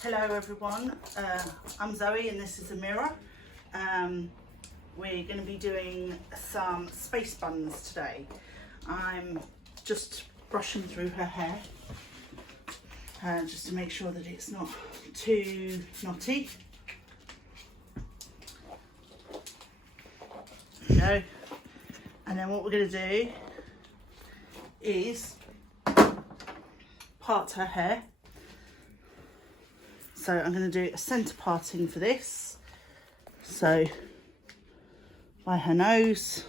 Hello everyone, I'm Zoe and this is Amira. We're going to be doing some space buns today. I'm just brushing through her hair just to make sure that it's not too knotty. There we go. And then what we're going to do is part her hair. So I'm going to do a centre parting for this. So by her nose.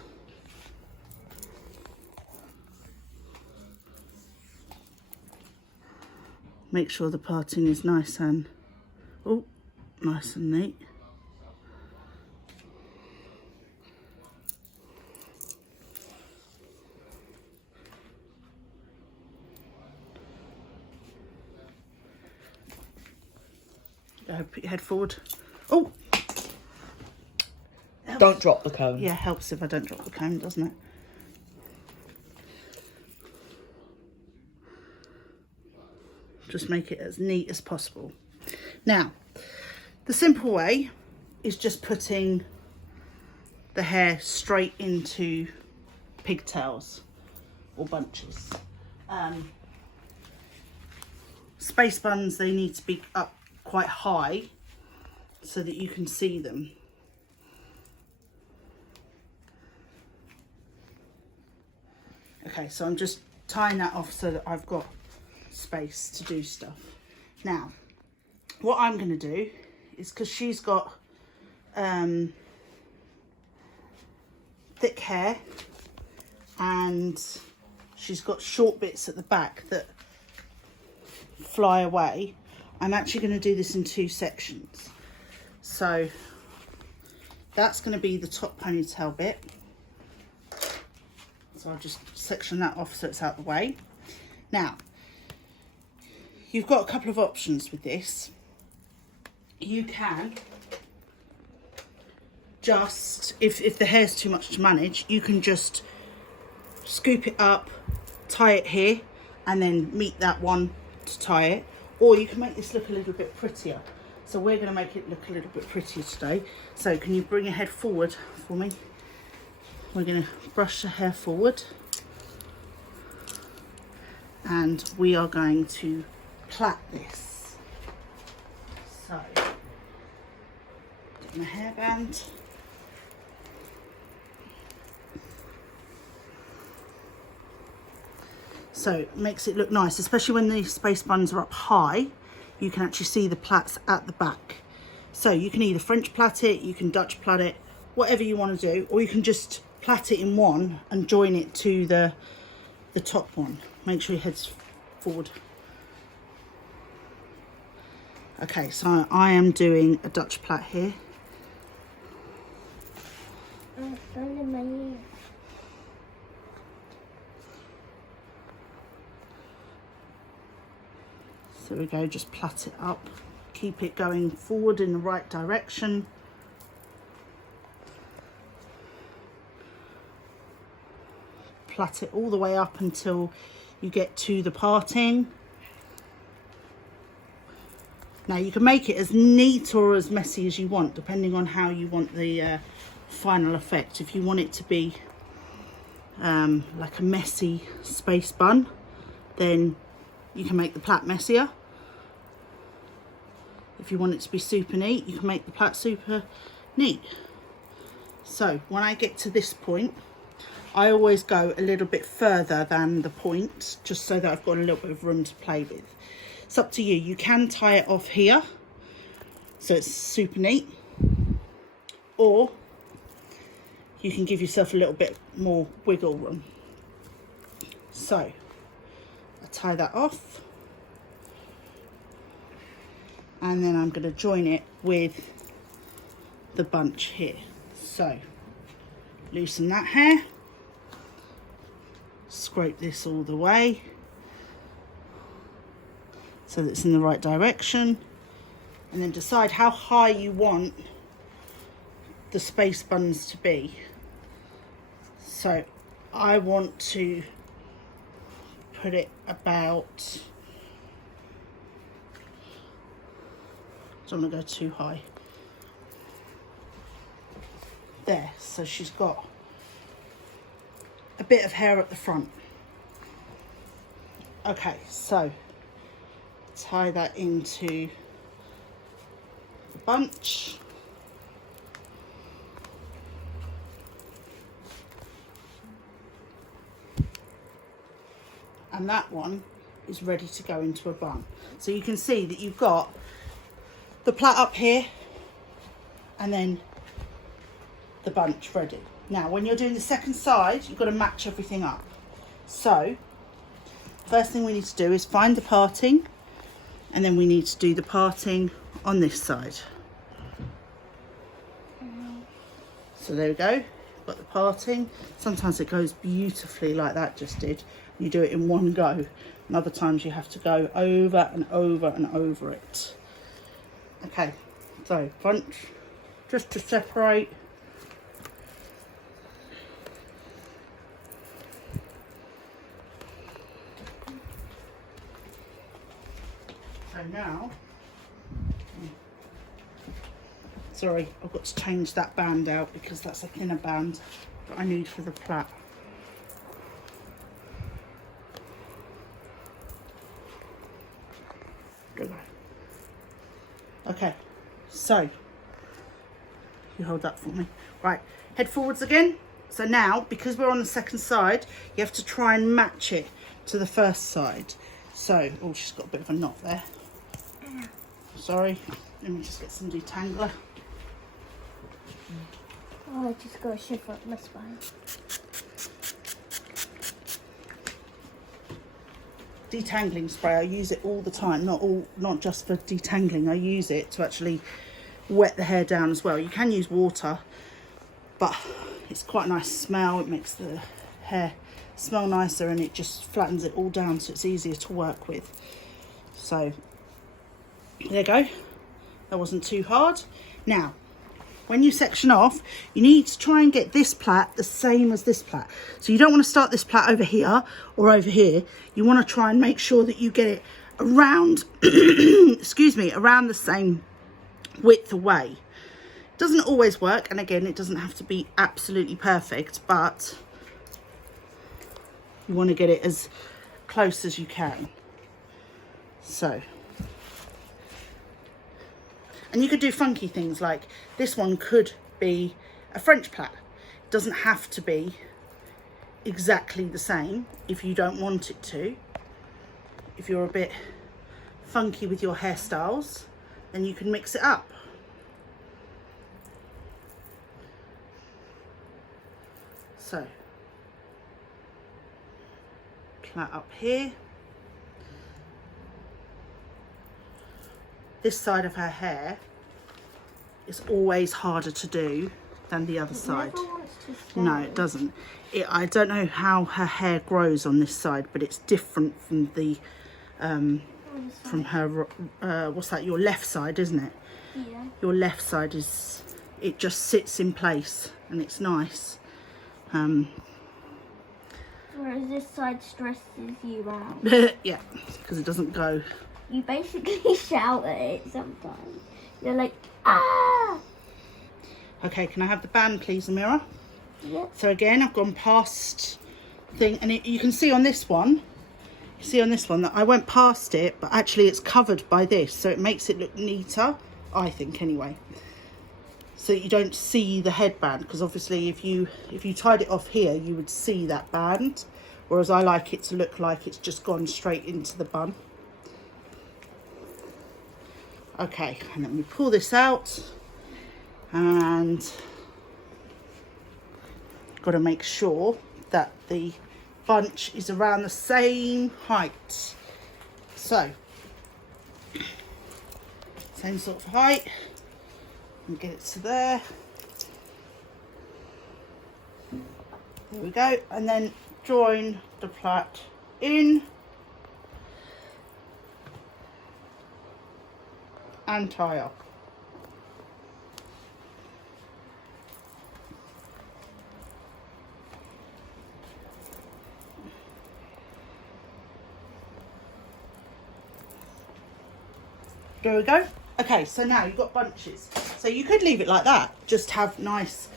Make sure the parting is nice and neat. Put your head forward. Oh! Don't drop the comb. Yeah, helps if I don't drop the comb, doesn't it? Just make it as neat as possible. Now, the simple way is just putting the hair straight into pigtails or bunches. Space buns, they need to be up quite high so that you can see them. Okay, so I'm just tying that off so that I've got space to do stuff. Now, what I'm going to do is, because she's got thick hair and she's got short bits at the back that fly away, I'm actually going to do this in two sections. So that's going to be the top ponytail bit. So I'll just section that off so it's out the way. Now, you've got a couple of options with this. You can just, if the hair's too much to manage, you can just scoop it up, tie it here, and then meet that one to tie it. Or you can make this look a little bit prettier. So we're going to make it look a little bit prettier today. So can you bring your head forward for me? We're going to brush the hair forward. And we are going to plait this. So, get my hairband. So it makes it look nice, especially when the space buns are up high. You can actually see the plaits at the back. So you can either French plait it, you can Dutch plait it, whatever you want to do, or you can just plait it in one and join it to the top one. Make sure your head's forward. Okay, so I am doing a Dutch plait here. So we go, just plait it up, keep it going forward in the right direction. Plait it all the way up until you get to the parting. Now you can make it as neat or as messy as you want, depending on how you want the final effect. If you want it to be like a messy space bun, then you can make the plait messier. If you want it to be super neat, you can make the plait super neat. So when I get to this point, I always go a little bit further than the point, just so that I've got a little bit of room to play with. It's up to you. You can tie it off here, so it's super neat. Or you can give yourself a little bit more wiggle room. So I tie that off. And then I'm going to join it with the bunch here. So loosen that hair, scrape this all the way so that it's in the right direction, and then decide how high you want the space buns to be. So I want to put it about Don't want to go too high. There, so she's got a bit of hair at the front. Okay, so tie that into the bunch. And that one is ready to go into a bun. So you can see that you've got the plait up here and then the bunch ready. Now when you're doing the second side, you've got to match everything up. So first thing we need to do is find the parting, and then we need to do the parting on this side. So there we go, got the parting. Sometimes it goes beautifully like that just did. You do it in one go, and other times you have to go over and over and over it. Okay, so bunch just to separate. So now, sorry, I've got to change that band out because that's a thinner band that I need for the plait. Okay, so you hold that for me. Right, head forwards again. So now, because we're on the second side, you have to try and match it to the first side. So, oh, she's got a bit of a knot there. Sorry, let me just get some detangler. Oh, I just got a shiver up my spine. Detangling spray, I use it all the time, not just for detangling. I use it to actually wet the hair down as well. You can use water, but it's quite a nice smell. It makes the hair smell nicer, and it just flattens it all down, so it's easier to work with. So there you go, that wasn't too hard. Now when you section off, you need to try and get this plait the same as this plait. So you don't want to start this plait over here or over here. You want to try and make sure that you get it around, excuse me, around the same width away. Doesn't always work, and again, it doesn't have to be absolutely perfect, but you want to get it as close as you can. So, and you could do funky things, like this one could be a French plait. It doesn't have to be exactly the same if you don't want it to. If you're a bit funky with your hairstyles, then you can mix it up. So, plait up here. This side of her hair is always harder to do than the other side. No, it doesn't. I don't know how her hair grows on this side, but it's different from the from her what's that, your left side, isn't it? Yeah. Your left side is, it just sits in place and it's nice. Whereas this side stresses you out. Yeah, because it doesn't go. You basically shout at it sometimes. You're like, ah! Okay, can I have the band please, Amira? Yep. So again, I've gone past thing, and you can see on this one, that I went past it, but actually it's covered by this, so it makes it look neater, I think anyway. So you don't see the headband, because obviously if you tied it off here, you would see that band, whereas I like it to look like it's just gone straight into the bun. Okay, and then we pull this out, and got to make sure that the bunch is around the same height. So, same sort of height, and get it to there. There we go, and then join the plait in and tie up. There we go. Okay, so now you've got bunches. So you could leave it like that. Just have nice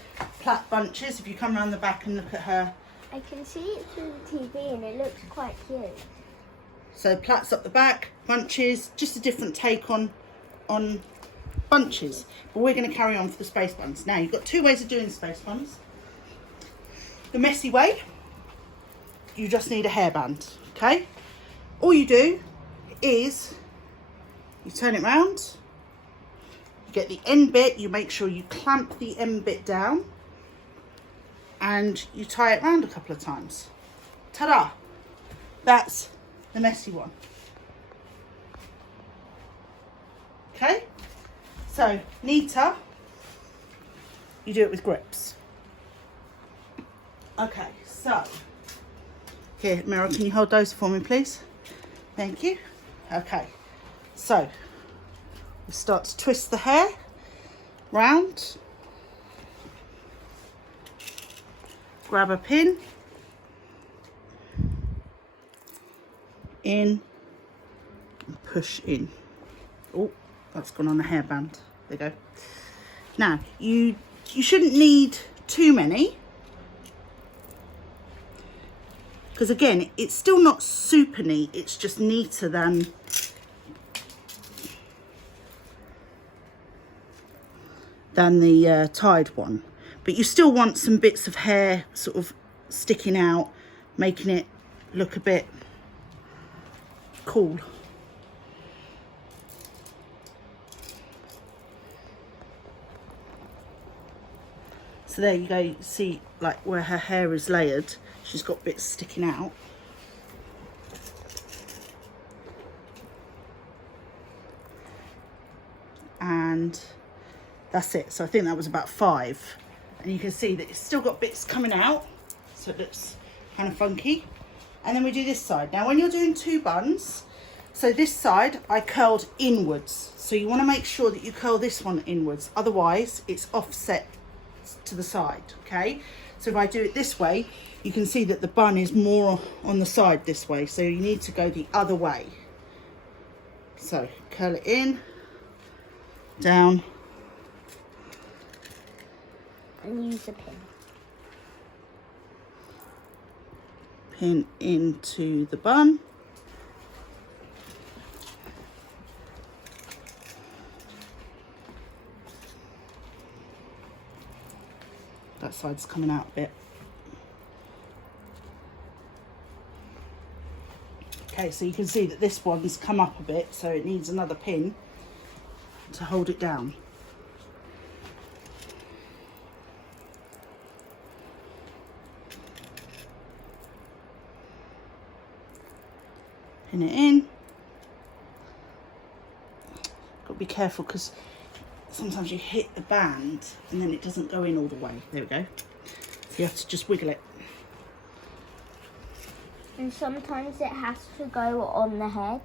plait bunches. If you come around the back and look at her. I can see it through the TV and it looks quite cute. So plaits up the back, bunches, just a different take on bunches. But we're going to carry on for the space buns. Now, you've got two ways of doing space buns. The messy way, you just need a hairband, okay? All you do is you turn it round, you get the end bit, you make sure you clamp the end bit down, and you tie it round a couple of times. Ta-da! That's the messy one. Okay? So, neater, you do it with grips. Okay, so, here, Mira, can you hold those for me, please? Thank you. Okay, so, we start to twist the hair round. Grab a pin. In. And push in. Oh, that's gone on a hairband. There you go. Now, you shouldn't need too many. Because again, it's still not super neat. It's just neater than the tied one. But you still want some bits of hair sort of sticking out, making it look a bit cool. So there you go, you see like where her hair is layered, she's got bits sticking out. And that's it. So I think that was about 5. And you can see that it's still got bits coming out, so it looks kind of funky. And then we do this side. Now when you're doing 2 buns, so this side I curled inwards. So you want to make sure that you curl this one inwards, otherwise it's offset to the side, okay? So if I do it this way, you can see that the bun is more on the side this way, so you need to go the other way. So curl it in, down, and use a pin. Pin into the bun. That side's coming out a bit. Okay, so you can see that this one's come up a bit, so it needs another pin to hold it down. Pin it in. Got to be careful because sometimes you hit the band and then it doesn't go in all the way. There we go. So you have to just wiggle it. And sometimes it has to go on the head.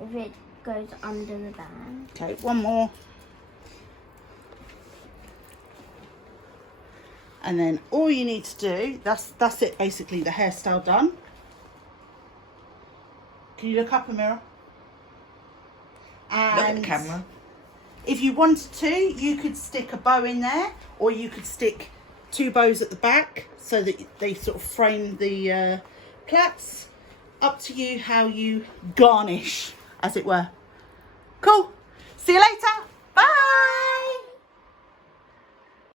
If it goes under the band. Okay, one more. And then all you need to do, that's it basically, the hairstyle done. Can you look up, Amira? And look at the camera. If you wanted to, you could stick a bow in there, or you could stick 2 bows at the back so that they sort of frame the plaits. Up to you how you garnish, as it were. Cool. See you later. Bye.